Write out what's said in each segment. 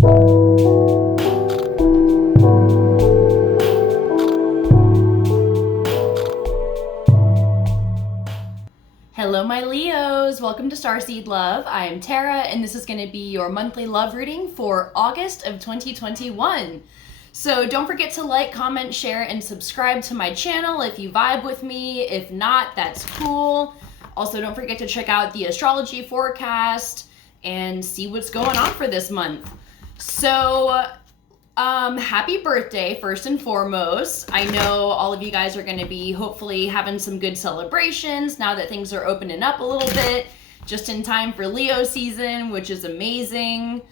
Hello, my Leos. Welcome to Starseed Love. I am Tara, and this is going to be your monthly love reading for August of 2021. So don't forget to like, comment, share, and subscribe to my channel if you vibe with me. If not, that's cool. Also, don't forget to check out the astrology forecast and see what's going on for this month. So, happy birthday, first and foremost. I know all of you guys are going to be hopefully having some good celebrations now that things are opening up a little bit, just in time for Leo season, which is amazing.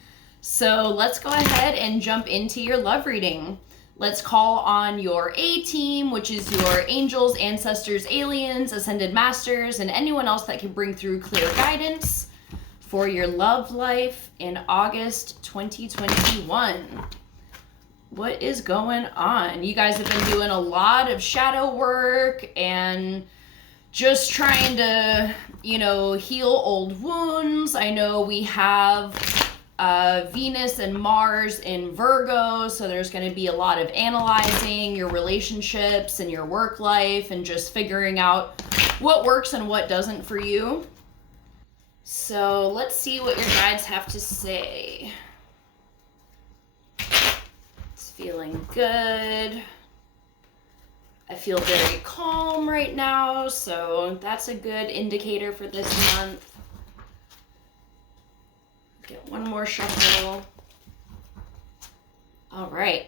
So let's go ahead and jump into your love reading. Let's call on your A team, which is your angels, ancestors, aliens, ascended masters, and anyone else that can bring through clear guidance for your love life in August 2021. What is going on? You guys have been doing a lot of shadow work and just trying to, heal old wounds. I know we have Venus and Mars in Virgo, so there's going to be a lot of analyzing your relationships and your work life and just figuring out what works and what doesn't for you. So let's see what your guides have to say. It's feeling good. I feel very calm right now, so that's a good indicator for this month. Get one more shuffle. All right.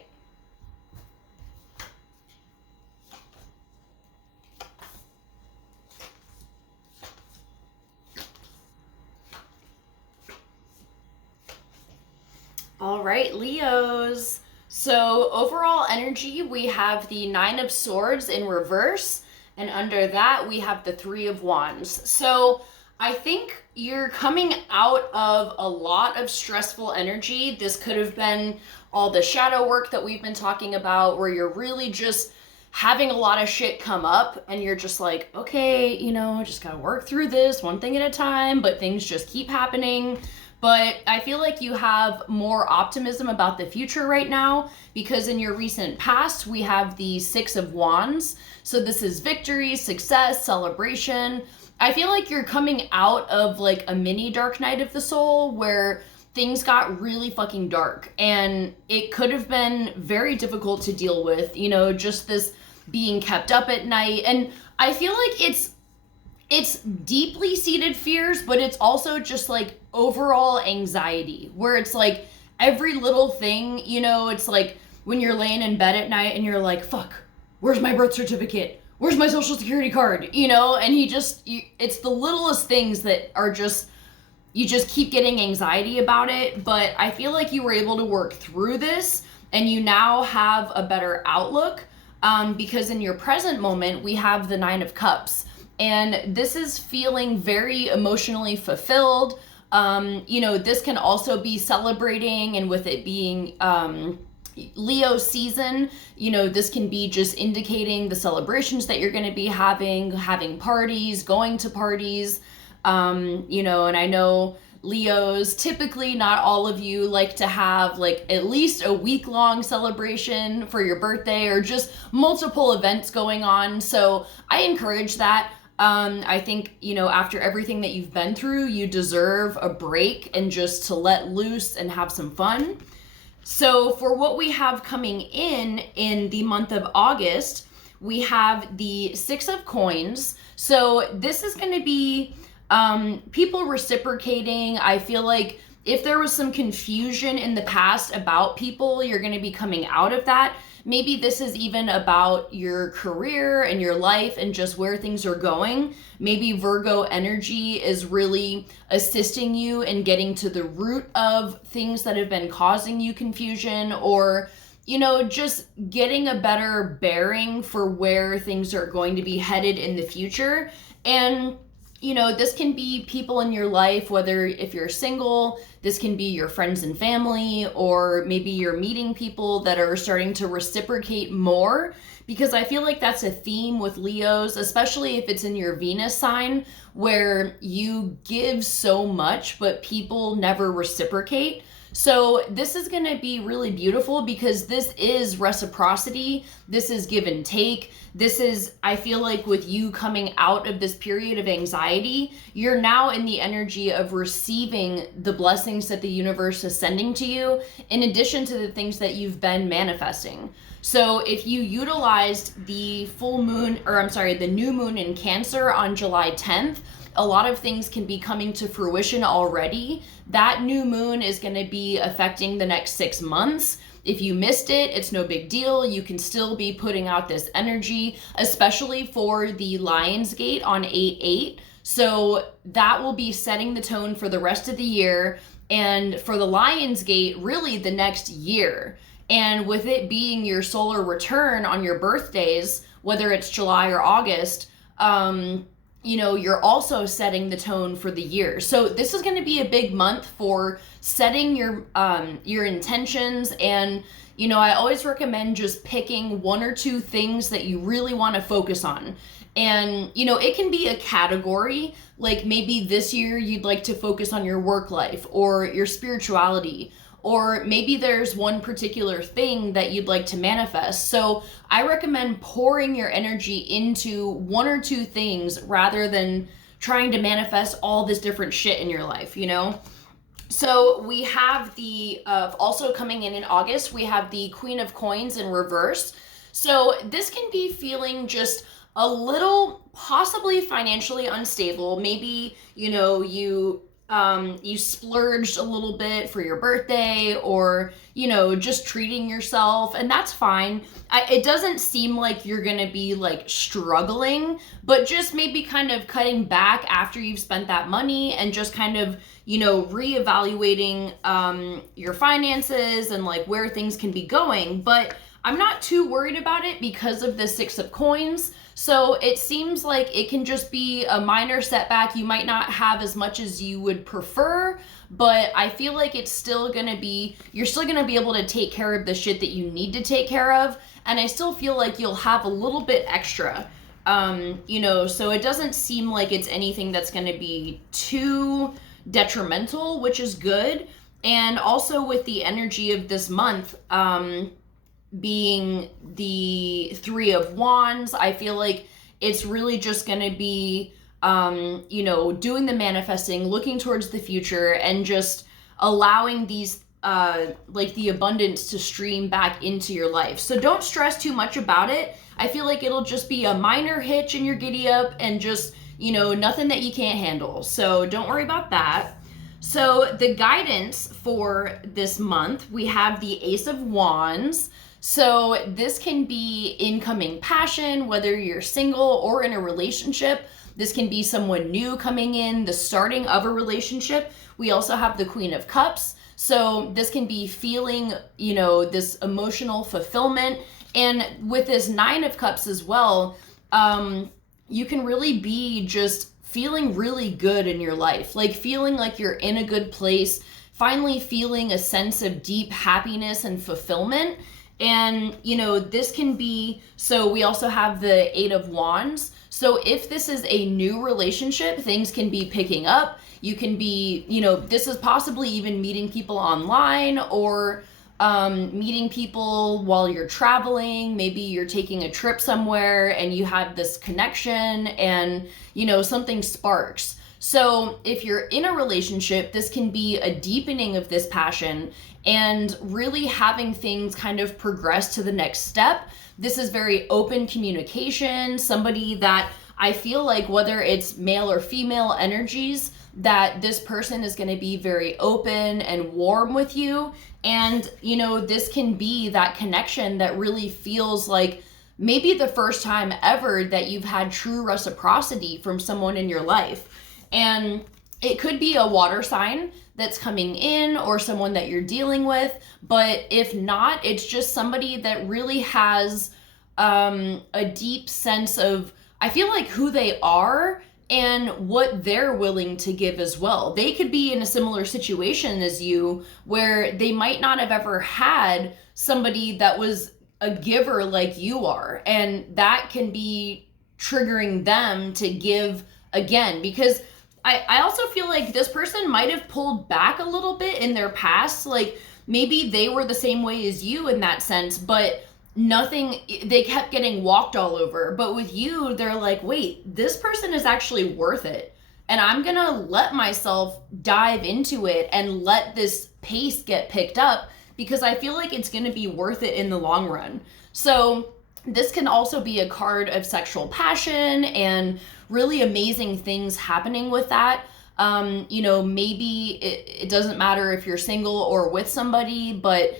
All right, Leos. So overall energy, we have the Nine of Swords in reverse, and under that we have the Three of Wands. So I think you're coming out of a lot of stressful energy. This could have been all the shadow work that we've been talking about, where you're really just having a lot of shit come up and you're just like, okay, just gotta work through this one thing at a time, but things just keep happening. But I feel like you have more optimism about the future right now because in your recent past, we have the Six of Wands. So this is victory, success, celebration. I feel like you're coming out of like a mini dark night of the soul where things got really fucking dark and it could have been very difficult to deal with, just this being kept up at night. And I feel like it's deeply seated fears, but it's also just like overall anxiety where it's like every little thing, it's like when you're laying in bed at night and you're like, fuck, where's my birth certificate? Where's my social security card? And it's the littlest things that are you just keep getting anxiety about it. But I feel like you were able to work through this and you now have a better outlook because in your present moment, we have the Nine of Cups. And this is feeling very emotionally fulfilled. This can also be celebrating, and with it being Leo season, this can be just indicating the celebrations that you're going to be having parties, going to parties, and I know Leos, typically not all of you like to have like at least a week-long celebration for your birthday or just multiple events going on. So I encourage that. I think, after everything that you've been through, you deserve a break and just to let loose and have some fun. So for what we have coming in the month of August, we have the Six of Coins. So this is going to be people reciprocating. I feel like if there was some confusion in the past about people, you're going to be coming out of that. Maybe this is even about your career and your life and just where things are going. Maybe Virgo energy is really assisting you in getting to the root of things that have been causing you confusion, or, just getting a better bearing for where things are going to be headed in the future. And this can be people in your life, whether if you're single, this can be your friends and family, or maybe you're meeting people that are starting to reciprocate more, because I feel like that's a theme with Leos, especially if it's in your Venus sign, where you give so much, but people never reciprocate. So this is going to be really beautiful because this is reciprocity. This is give and take. This is, I feel like with you coming out of this period of anxiety, you're now in the energy of receiving the blessings that the universe is sending to you, in addition to the things that you've been manifesting. So if you utilized the the new moon in Cancer on July 10th, a lot of things can be coming to fruition already. That new moon is going to be affecting the next 6 months. If you missed it, it's no big deal. You can still be putting out this energy, especially for the Lion's Gate on 8/8. So that will be setting the tone for the rest of the year. And for the Lion's Gate, really the next year. And with it being your solar return on your birthdays, whether it's July or August, you're also setting the tone for the year. So this is going to be a big month for setting your intentions. And, I always recommend just picking 1 or 2 things that you really want to focus on. And, it can be a category, like maybe this year you'd like to focus on your work life or your spirituality, or maybe there's one particular thing that you'd like to manifest. So I recommend pouring your energy into 1 or 2 things rather than trying to manifest all this different shit in your life, So we have also coming in August, we have the Queen of Coins in reverse. So this can be feeling just a little possibly financially unstable. Maybe, you splurged a little bit for your birthday, or, just treating yourself, and that's fine. It doesn't seem like you're going to be like struggling, but just maybe kind of cutting back after you've spent that money and just kind of, reevaluating your finances and like where things can be going. But I'm not too worried about it because of the 6 of Coins. So it seems like it can just be a minor setback. You might not have as much as you would prefer, but I feel like you're still going to be able to take care of the shit that you need to take care of. And I still feel like you'll have a little bit extra, so it doesn't seem like it's anything that's going to be too detrimental, which is good. And also with the energy of this month, being the 3 of Wands, I feel like it's really just going to be, doing the manifesting, looking towards the future, and just allowing these, the abundance to stream back into your life. So don't stress too much about it. I feel like it'll just be a minor hitch in your giddy up and just, nothing that you can't handle. So don't worry about that. So the guidance for this month, we have the Ace of Wands. So this can be incoming passion, whether you're single or in a relationship. This can be someone new coming in, the starting of a relationship. We also have the Queen of Cups. So this can be feeling, this emotional fulfillment. And with this 9 of Cups as well, you can really be just feeling really good in your life, like feeling like you're in a good place, finally feeling a sense of deep happiness and fulfillment. And, this can be, so we also have the 8 of Wands. So if this is a new relationship, things can be picking up. You can be, this is possibly even meeting people online, or meeting people while you're traveling. Maybe you're taking a trip somewhere and you have this connection and, something sparks. So if you're in a relationship, this can be a deepening of this passion and really having things kind of progress to the next step. This is very open communication, somebody that I feel like, whether it's male or female energies, that this person is going to be very open and warm with you. And, this can be that connection that really feels like maybe the first time ever that you've had true reciprocity from someone in your life. And it could be a water sign that's coming in, or someone that you're dealing with. But if not, it's just somebody that really has a deep sense of, I feel like, who they are and what they're willing to give as well. They could be in a similar situation as you, where they might not have ever had somebody that was a giver like you are. And that can be triggering them to give again, because I also feel like this person might have pulled back a little bit in their past. Like maybe they were the same way as you in that sense, but they kept getting walked all over. But with you, they're like, wait, this person is actually worth it. And I'm gonna let myself dive into it and let this pace get picked up because I feel like it's gonna be worth it in the long run. So this can also be a card of sexual passion and really amazing things happening with that. Maybe it doesn't matter if you're single or with somebody, but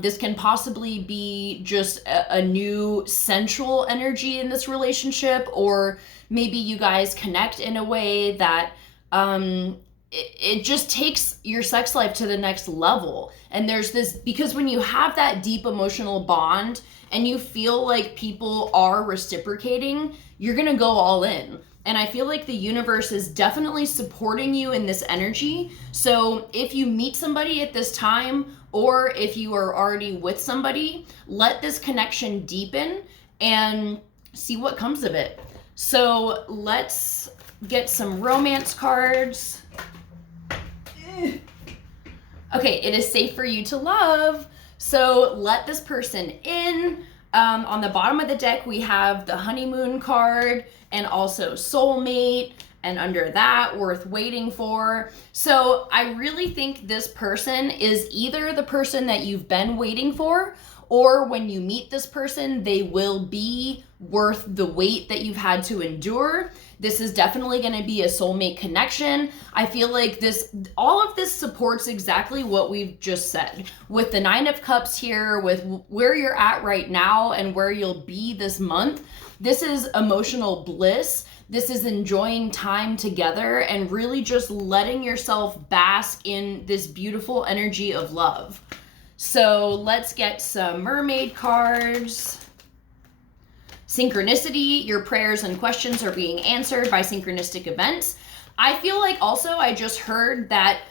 this can possibly be just a new sensual energy in this relationship, or maybe you guys connect in a way that it just takes your sex life to the next level. And there's this, because when you have that deep emotional bond and you feel like people are reciprocating, you're gonna go all in. And I feel like the universe is definitely supporting you in this energy. So if you meet somebody at this time, or if you are already with somebody, let this connection deepen and see what comes of it. So let's get some romance cards. Okay, it is safe for you to love. So let this person in. On the bottom of the deck, we have the honeymoon card and also soulmate. And under that, worth waiting for. So I really think this person is either the person that you've been waiting for, or when you meet this person, they will be worth the wait that you've had to endure. This is definitely going to be a soulmate connection. I feel like all of this supports exactly what we've just said. With the 9 of Cups here, with where you're at right now and where you'll be this month, this is emotional bliss. This is enjoying time together and really just letting yourself bask in this beautiful energy of love. So let's get some mermaid cards. Synchronicity, your prayers and questions are being answered by synchronistic events. I feel like also I just heard that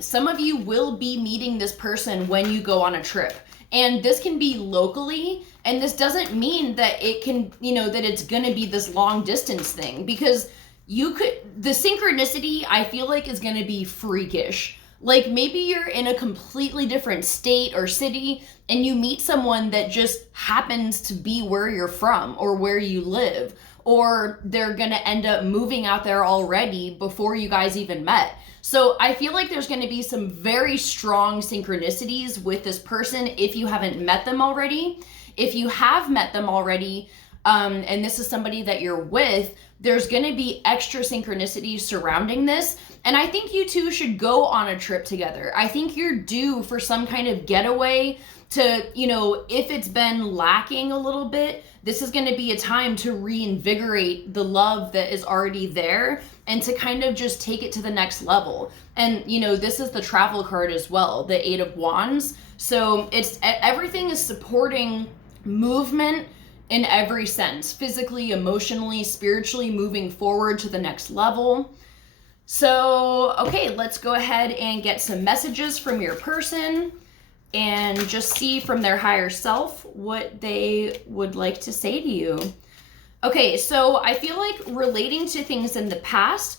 some of you will be meeting this person when you go on a trip. And this can be locally, and this doesn't mean that it can, that it's gonna be this long distance thing, because the synchronicity I feel like is gonna be freakish. Like maybe you're in a completely different state or city and you meet someone that just happens to be where you're from or where you live, or they're gonna end up moving out there already before you guys even met. So I feel like there's going to be some very strong synchronicities with this person if you haven't met them already. If you have met them already, and this is somebody that you're with, there's going to be extra synchronicity surrounding this. And I think you two should go on a trip together. I think you're due for some kind of getaway to, if it's been lacking a little bit, this is going to be a time to reinvigorate the love that is already there and to kind of just take it to the next level. And, this is the travel card as well, the 8 of Wands. So everything is supporting movement in every sense, physically, emotionally, spiritually, moving forward to the next level. So, okay, let's go ahead and get some messages from your person and just see from their higher self what they would like to say to you. Okay, so I feel like relating to things in the past,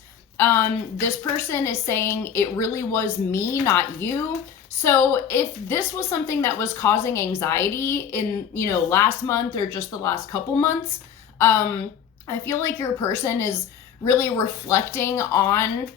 this person is saying it really was me, not you. So if this was something that was causing anxiety in, last month or just the last couple months, I feel like your person is really reflecting on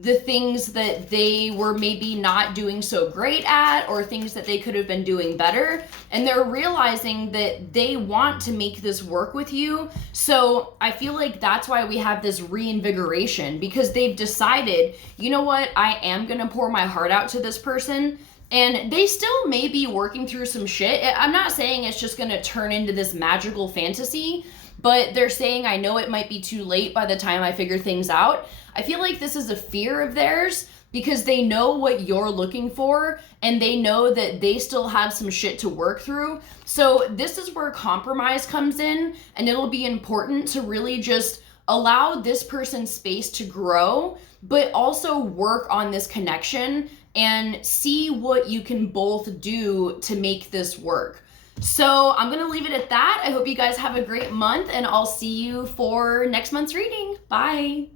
the things that they were maybe not doing so great at, or things that they could have been doing better. And they're realizing that they want to make this work with you. So I feel like that's why we have this reinvigoration, because they've decided, you know what, I am going to pour my heart out to this person. And they still may be working through some shit. I'm not saying it's just going to turn into this magical fantasy, but they're saying, I know it might be too late by the time I figure things out. I feel like this is a fear of theirs because they know what you're looking for and they know that they still have some shit to work through. So this is where compromise comes in, and it'll be important to really just allow this person space to grow, but also work on this connection and see what you can both do to make this work. So I'm going to leave it at that. I hope you guys have a great month, and I'll see you for next month's reading. Bye.